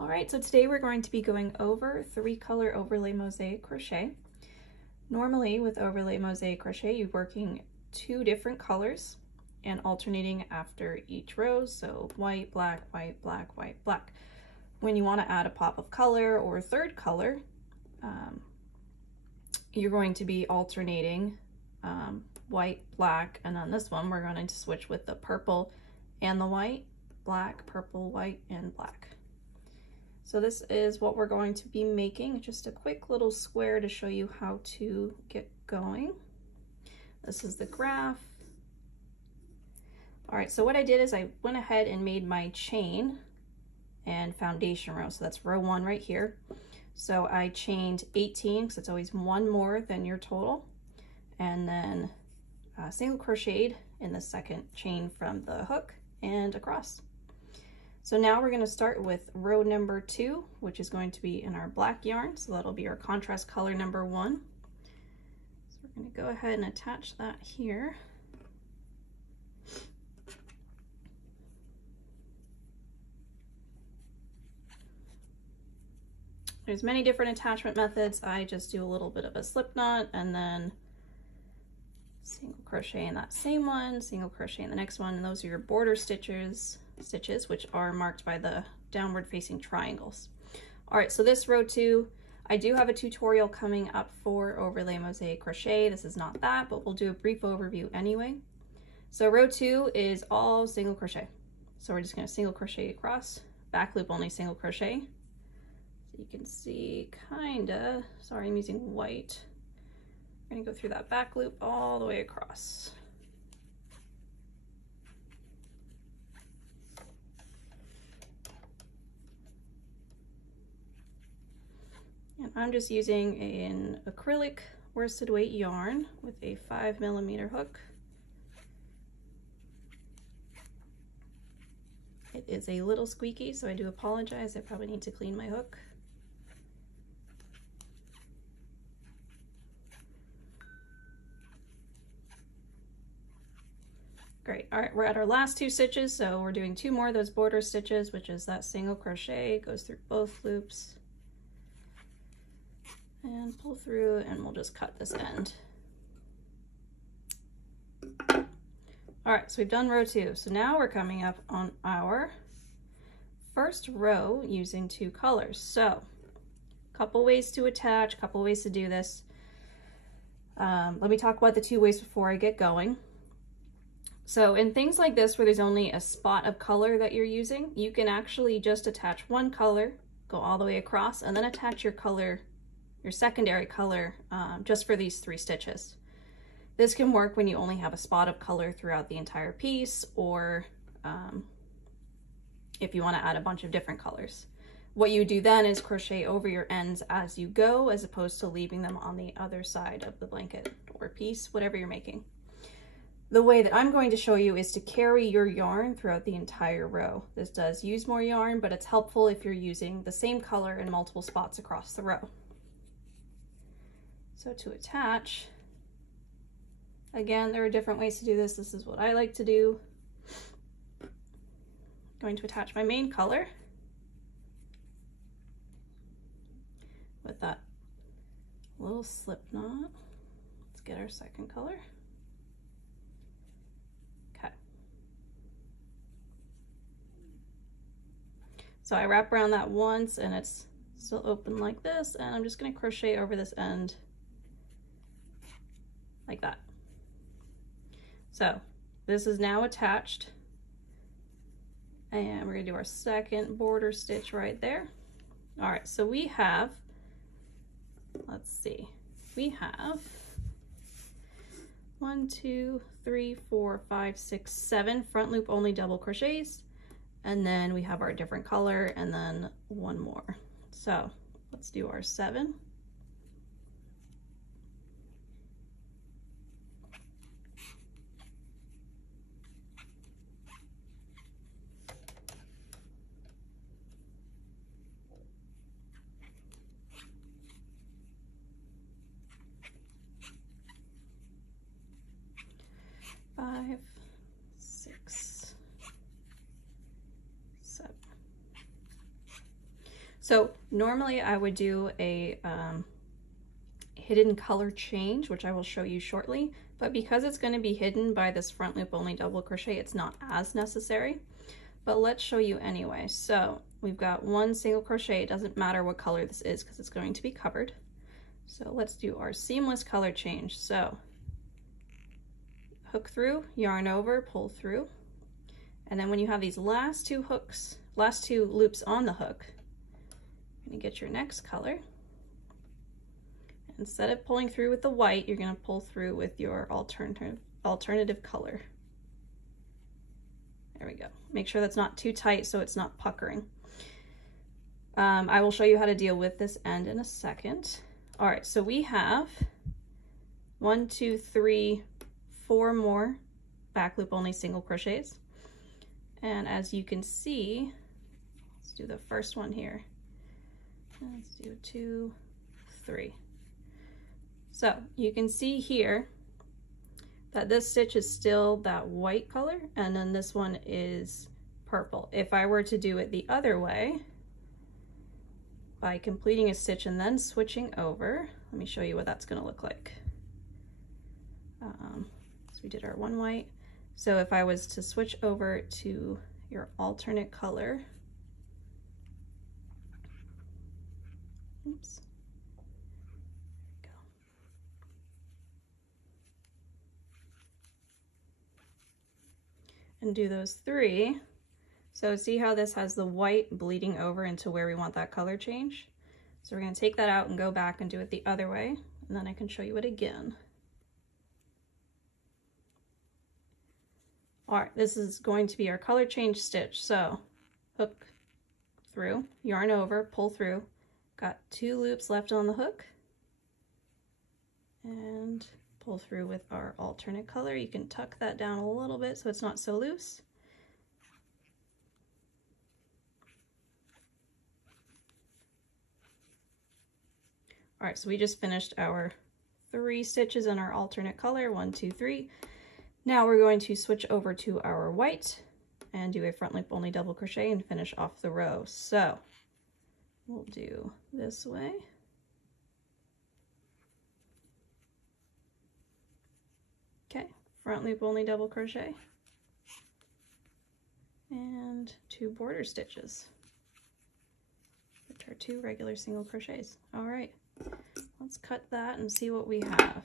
All right, so today we're going to be going over 3-color overlay mosaic crochet. Normally with overlay mosaic crochet, you're working 2 different colors and alternating after each row. So white, black, white, black, white, black. When you want to add a pop of color or a 3rd color, you're going to be alternating white, black, and on this one we're going to switch with the purple and the white, black, purple, white, and black. So this is what we're going to be making, just a quick little square to show you how to get going. This is the graph. All right, so what I did is I went ahead and made my chain and foundation row. So that's row 1 right here. So I chained 18 because it's always 1 more than your total, and then single crocheted in the 2nd chain from the hook and across. So now we're going to start with row number 2, which is going to be in our black yarn. So that'll be our contrast color number 1. So we're going to go ahead and attach that here. There's many different attachment methods. I just do a little bit of a slip knot and then single crochet in that same one, single crochet in the next one, and those are your border stitches, which are marked by the downward facing triangles. All right, so this row 2, I do have a tutorial coming up for overlay mosaic crochet. This is not that, but we'll do a brief overview anyway. So row 2 is all single crochet. So we're just going to single crochet across, back loop only single crochet. So you can see kinda, sorry, I'm using white. I'm going to go through that back loop all the way across. And I'm just using an acrylic worsted weight yarn with a 5mm hook. It is a little squeaky, so I do apologize. I probably need to clean my hook. Great. All right, we're at our last 2 stitches, so we're doing 2 more of those border stitches, which is that single crochet, goes through both loops and pull through, and we'll just cut this end. All right, so we've done row 2. So now we're coming up on our first row using 2 colors. So a couple ways to attach, couple ways to do this. Let me talk about the 2 ways before I get going. So in things like this where there's only a spot of color that you're using, you can actually just attach 1 color, go all the way across, and then attach your color, your secondary color, just for these 3 stitches. This can work when you only have a spot of color throughout the entire piece, or if you want to add a bunch of different colors. What you do then is crochet over your ends as you go, as opposed to leaving them on the other side of the blanket or piece, whatever you're making. The way that I'm going to show you is to carry your yarn throughout the entire row. This does use more yarn, but it's helpful if you're using the same color in multiple spots across the row. So to attach, again, there are different ways to do this. This is what I like to do. I'm going to attach my main color with that little slip knot. Let's get our second color. So I wrap around that once and it's still open like this, and I'm just going to crochet over this end like that. So this is now attached, and we're going to do our second border stitch right there. All right, so we have, let's see, we have 1, 2, 3, 4, 5, 6, 7 front loop only double crochets. And then we have our different color, and then 1 more. So let's do our 7. Five, 6, 7. So normally I would do a hidden color change, which I will show you shortly, but because it's going to be hidden by this front loop only double crochet, it's not as necessary, but let's show you anyway. So we've got one single crochet. It doesn't matter what color this is because it's going to be covered. So let's do our seamless color change. So hook through, yarn over, pull through, and then when you have these last two loops on the hook, you're going to get your next color. Instead of pulling through with the white, you're going to pull through with your alternative color. There we go. Make sure that's not too tight so it's not puckering. I will show you how to deal with this end in a second. All right, so we have 1, 2, 3, 4 more back loop only single crochets. And as you can see, let's do the first one here. Let's do 2, 3. So you can see here that this stitch is still that white color, and then this one is purple. If I were to do it the other way, by completing a stitch and then switching over, let me show you what that's going to look like. So we did our one white. So if I was to switch over to your alternate color, oops. And do those 3. So see how this has the white bleeding over into where we want that color change? So we're going to take that out and go back and do it the other way, and then I can show you it again. All right, this is going to be our color change stitch. So hook through, yarn over, pull through, got 2 loops left on the hook, and pull through with our alternate color. You can tuck that down a little bit so it's not so loose. All right, so we just finished our 3 stitches in our alternate color, 1, 2, 3. Now we're going to switch over to our white and do a front loop only double crochet and finish off the row. So we'll do this way. Okay, front loop only double crochet and 2 border stitches, which are 2 regular single crochets. All right, let's cut that and see what we have.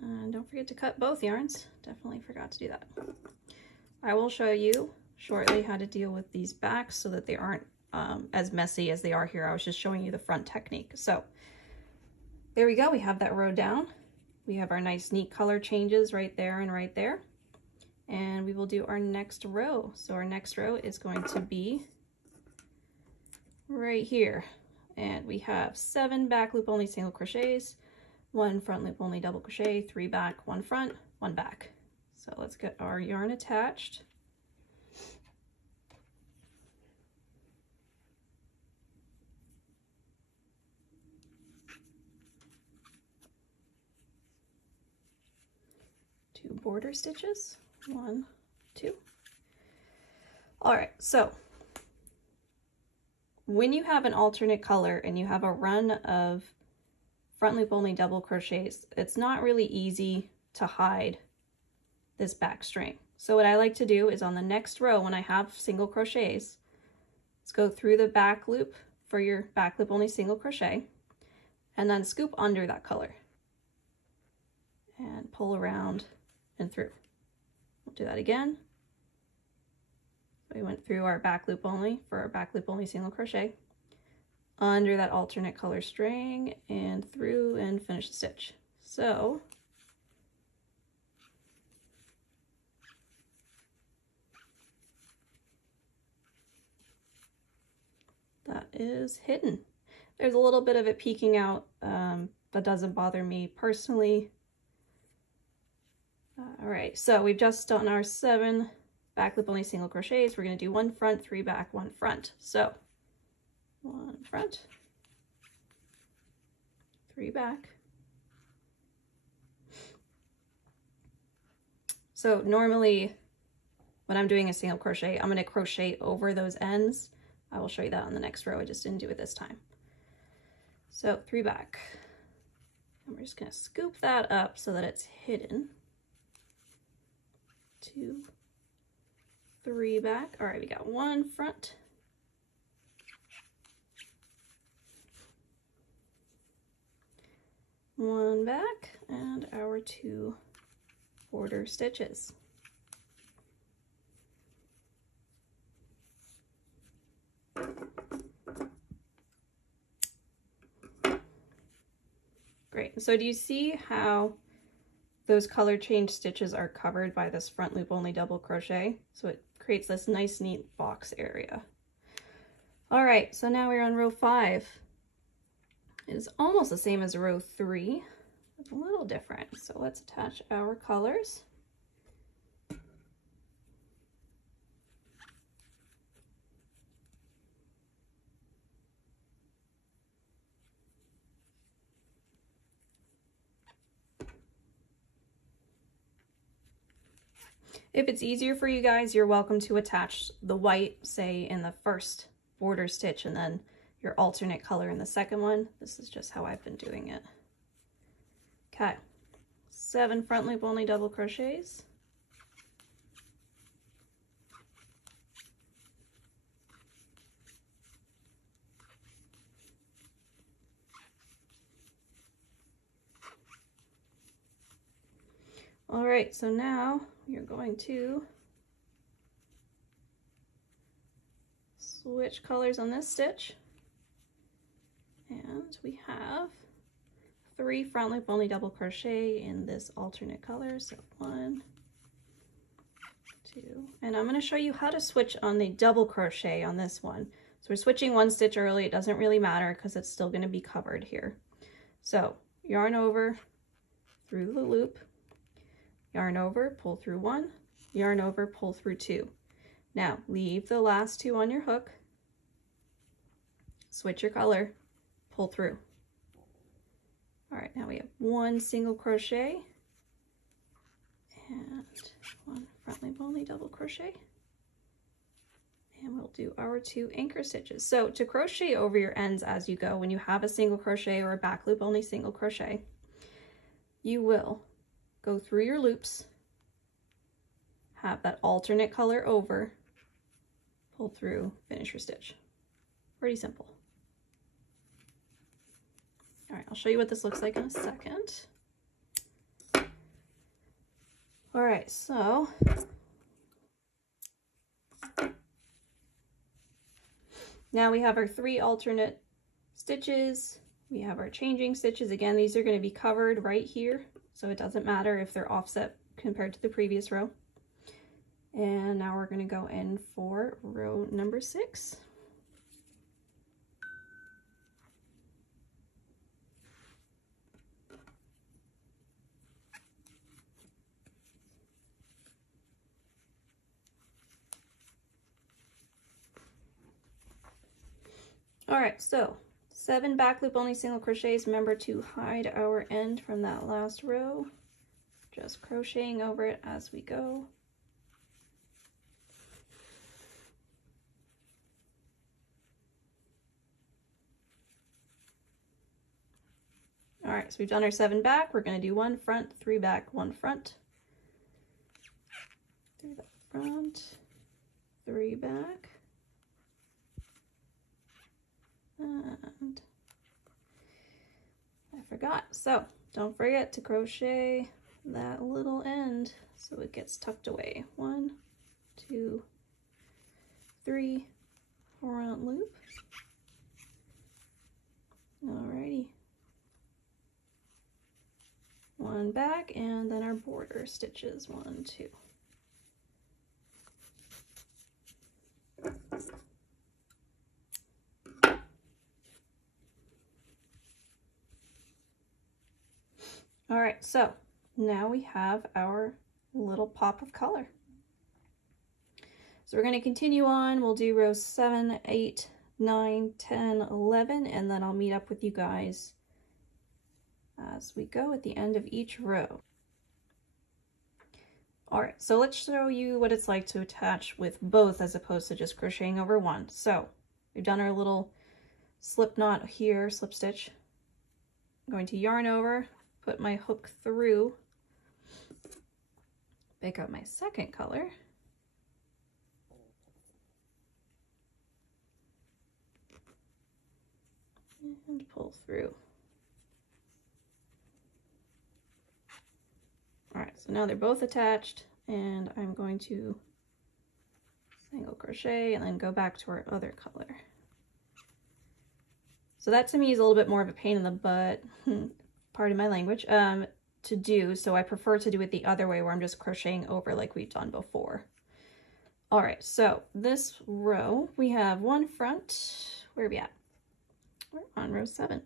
And don't forget to cut both yarns. Definitely forgot to do that. I will show you shortly how to deal with these backs so that they aren't as messy as they are here. I was just showing you the front technique. So there we go. We have that row down. We have our nice neat color changes right there and right there. And we will do our next row. So our next row is going to be right here. And we have 7 back loop only single crochets, 1 front loop only double crochet, 3 back, 1 front, 1 back. So let's get our yarn attached. Two border stitches, 1, 2. All right, so when you have an alternate color and you have a run of front loop only double crochets, it's not really easy to hide this back string. So what I like to do is on the next row, when I have single crochets, let's go through the back loop for your back loop only single crochet and then scoop under that color and pull around and through. We'll do that again. So we went through our back loop only for our back loop only single crochet, under that alternate color string and through and finish the stitch. So that is hidden. There's a little bit of it peeking out, that doesn't bother me personally. All right, so we've just done our 7 back loop only single crochets. We're going to do 1 front, 3 back, 1 front. So 1 front, 3 back. So normally when I'm doing a single crochet, I'm going to crochet over those ends. I will show you that on the next row. I just didn't do it this time. So 3 back. And we're just going to scoop that up so that it's hidden. 2, 3 back. All right, we got 1 front. One back, and our 2 border stitches. Great. So do you see how those color change stitches are covered by this front loop only double crochet? So it creates this nice neat box area. All right, so now we're on row 5. It is almost the same as row 3. It's a little different. So let's attach our colors. If it's easier for you guys, you're welcome to attach the white, say, in the first border stitch and then your alternate color in the second one. This is just how I've been doing it. Okay, 7 front loop only double crochets. All right, so now you're going to switch colors on this stitch. And we have 3 front loop only double crochet in this alternate color. So 1, 2, and I'm going to show you how to switch on the double crochet on this one. So we're switching 1 stitch early. It doesn't really matter because it's still going to be covered here. So yarn over through the loop, yarn over, pull through 1, yarn over, pull through 2. Now leave the last 2 on your hook, switch your color, pull through. All right, now we have 1 single crochet and 1 front loop only double crochet, and we'll do our 2 anchor stitches. So to crochet over your ends as you go, when you have a single crochet or a back loop only single crochet, you will go through your loops, have that alternate color over, pull through, finish your stitch. Pretty simple. All right, I'll show you what this looks like in a second. All right, so now we have our 3 alternate stitches. We have our changing stitches. Again, these are going to be covered right here, so it doesn't matter if they're offset compared to the previous row. And now we're going to go in for row number 6. All right, so 7 back loop only single crochets. Remember to hide our end from that last row, just crocheting over it as we go. All right, so we've done our 7 back. We're going to do 1 front, 3 back, 1 front, 3 back, front, 3 back, and I forgot. So don't forget to crochet that little end so it gets tucked away. 1, 2, 3, front loop. Alrighty. 1 back, and then our border stitches, 1, 2. All right, so now we have our little pop of color. So we're going to continue on. We'll do rows 7, 8, 9, 10, 11, and then I'll meet up with you guys as we go at the end of each row. All right, so let's show you what it's like to attach with both as opposed to just crocheting over one. So we've done our little slip knot here, slip stitch. I'm going to yarn over, put my hook through, pick up my second color, and pull through. All right, so now they're both attached, and I'm going to single crochet and then go back to our other color. So that to me is a little bit more of a pain in the butt, pardon my language, to do. So I prefer to do it the other way where I'm just crocheting over like we've done before. All right, so this row, we have one front, where are we at? We're on row 7.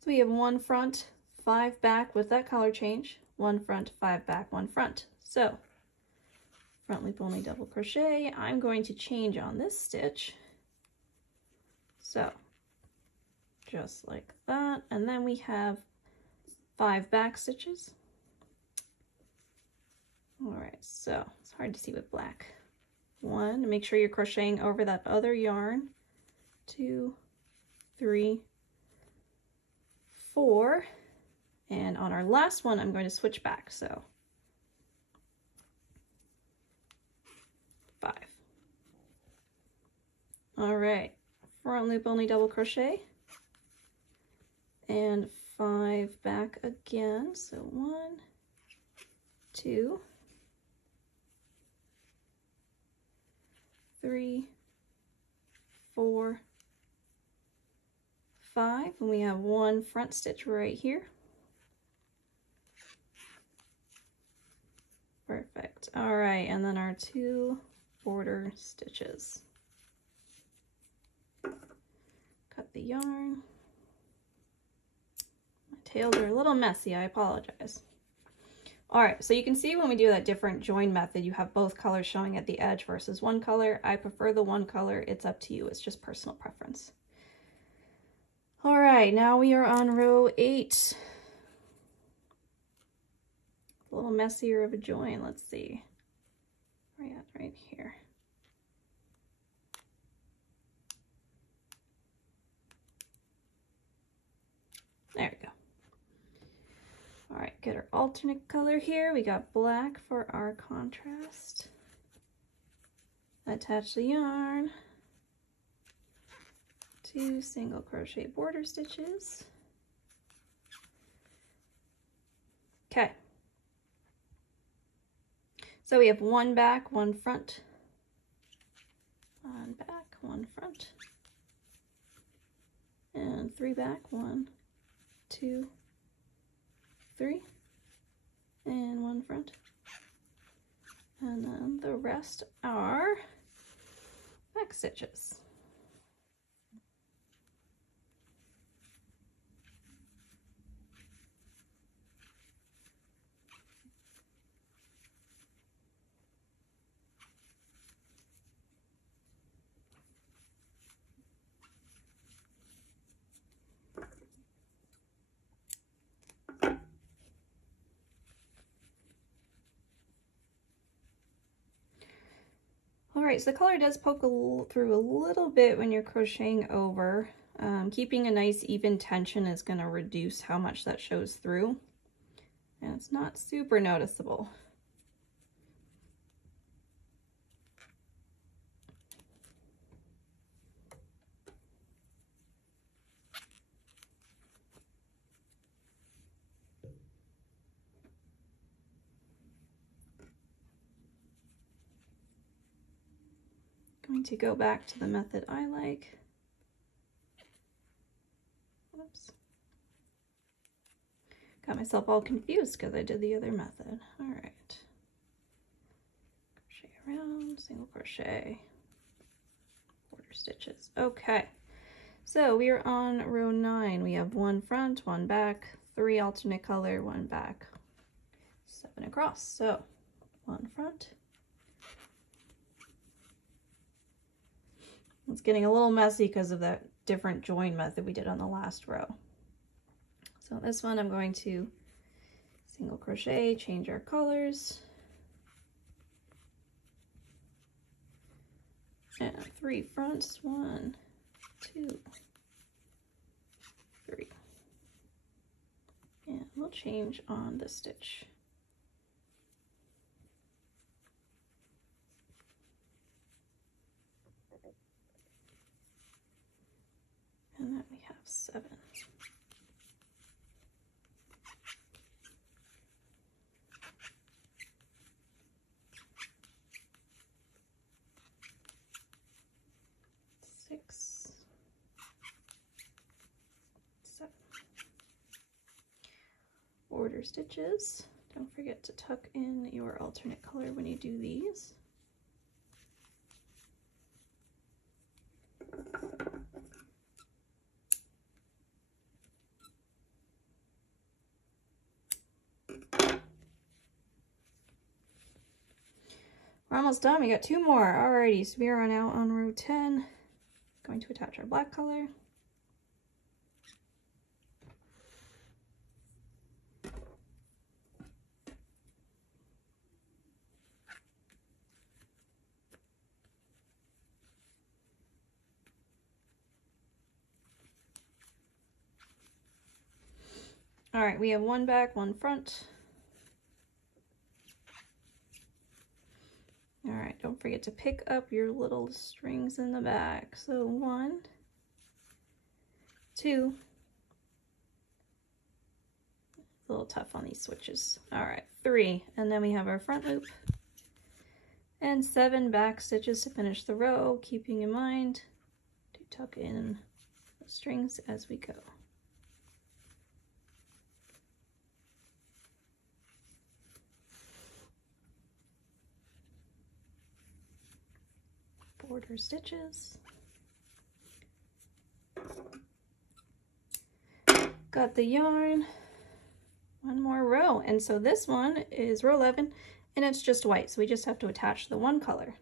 So we have one front, 5 back with that color change, one front, 5 back, one front. So front loop only double crochet. I'm going to change on this stitch. So just like that. And then we have 5 back stitches. All right, so it's hard to see with black. 1, make sure you're crocheting over that other yarn. 2, 3, 4. And on our last one, I'm going to switch back, so 5. All right, front loop only double crochet and 5 back again. So 1, 2, 3, 4, 5, and we have one front stitch right here. Perfect. All right, and then our 2 border stitches. Cut the yarn. My tails are a little messy, I apologize. All right, so you can see when we do that different join method, you have both colors showing at the edge versus one color. I prefer the one color. It's up to you. It's just personal preference. All right, now we are on row 8. A little messier of a join. Let's see. Where are we at? Right here. There we go. All right, get our alternate color here. We got black for our contrast. Attach the yarn. 2 single crochet border stitches. Okay. So we have 1 back, 1 front. 1 back, 1 front. And 3 back, 1, 2, 3, and 1 front. And then the rest are back stitches. Alright, so the color does poke through a little bit when you're crocheting over. Keeping a nice even tension is going to reduce how much that shows through. And it's not super noticeable. Going to go back to the method I like. Whoops. Got myself all confused because I did the other method. All right. Crochet around, single crochet, border stitches. Okay. So we are on row 9. We have 1 front, 1 back, 3 alternate color, 1 back, 7 across. So 1 front. It's getting a little messy because of that different join method we did on the last row. So this one I'm going to single crochet, change our colors. and 3 fronts. 1, 2, 3. And we'll change on the stitch. And then we have 7. 6, 7. Border stitches. Don't forget to tuck in your alternate color when you do these. We're almost done. We got 2 more. Alrighty, so we are now on row 10. Going to attach our black color. All right, we have 1 back, 1 front. All right, don't forget to pick up your little strings in the back. So 1, 2. It's a little tough on these switches. All right, 3, and then we have our front loop. And 7 back stitches to finish the row, keeping in mind to tuck in the strings as we go. Border stitches. Got the yarn, 1 more row, and so this one is row 11 and it's just white, so we just have to attach the 1 color.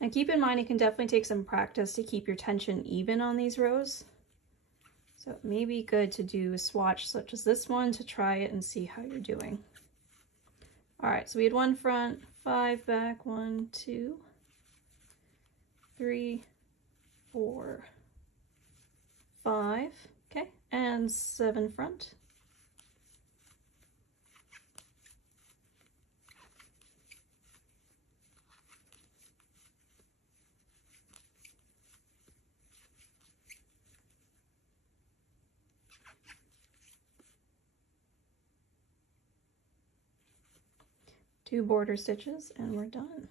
Now keep in mind it can definitely take some practice to keep your tension even on these rows. So it may be good to do a swatch such as this one to try it and see how you're doing. All right, so we had 1 front, 5 back, 1, 2, 3, 4, 5, okay, and 7 front. Two border stitches and we're done.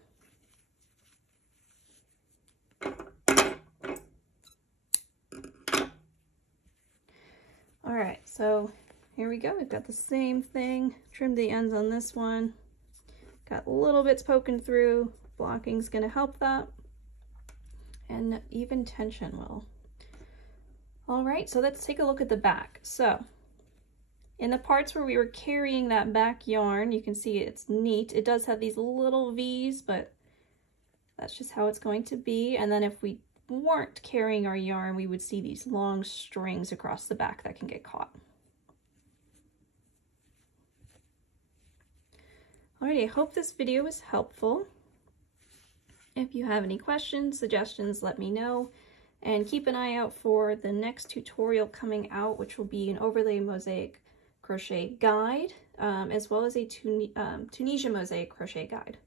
All right, so here we go. We've got the same thing. Trimmed the ends on this one. Got little bits poking through. Blocking's gonna help that. And even tension will. All right, so let's take a look at the back. So in the parts where we were carrying that back yarn, you can see it's neat. It does have these little V's, but that's just how it's going to be. And then if we weren't carrying our yarn, we would see these long strings across the back that can get caught. Alrighty, I hope this video was helpful. If you have any questions, suggestions, let me know. And keep an eye out for the next tutorial coming out, which will be an overlay mosaic crochet guide, as well as a Tunisian mosaic crochet guide.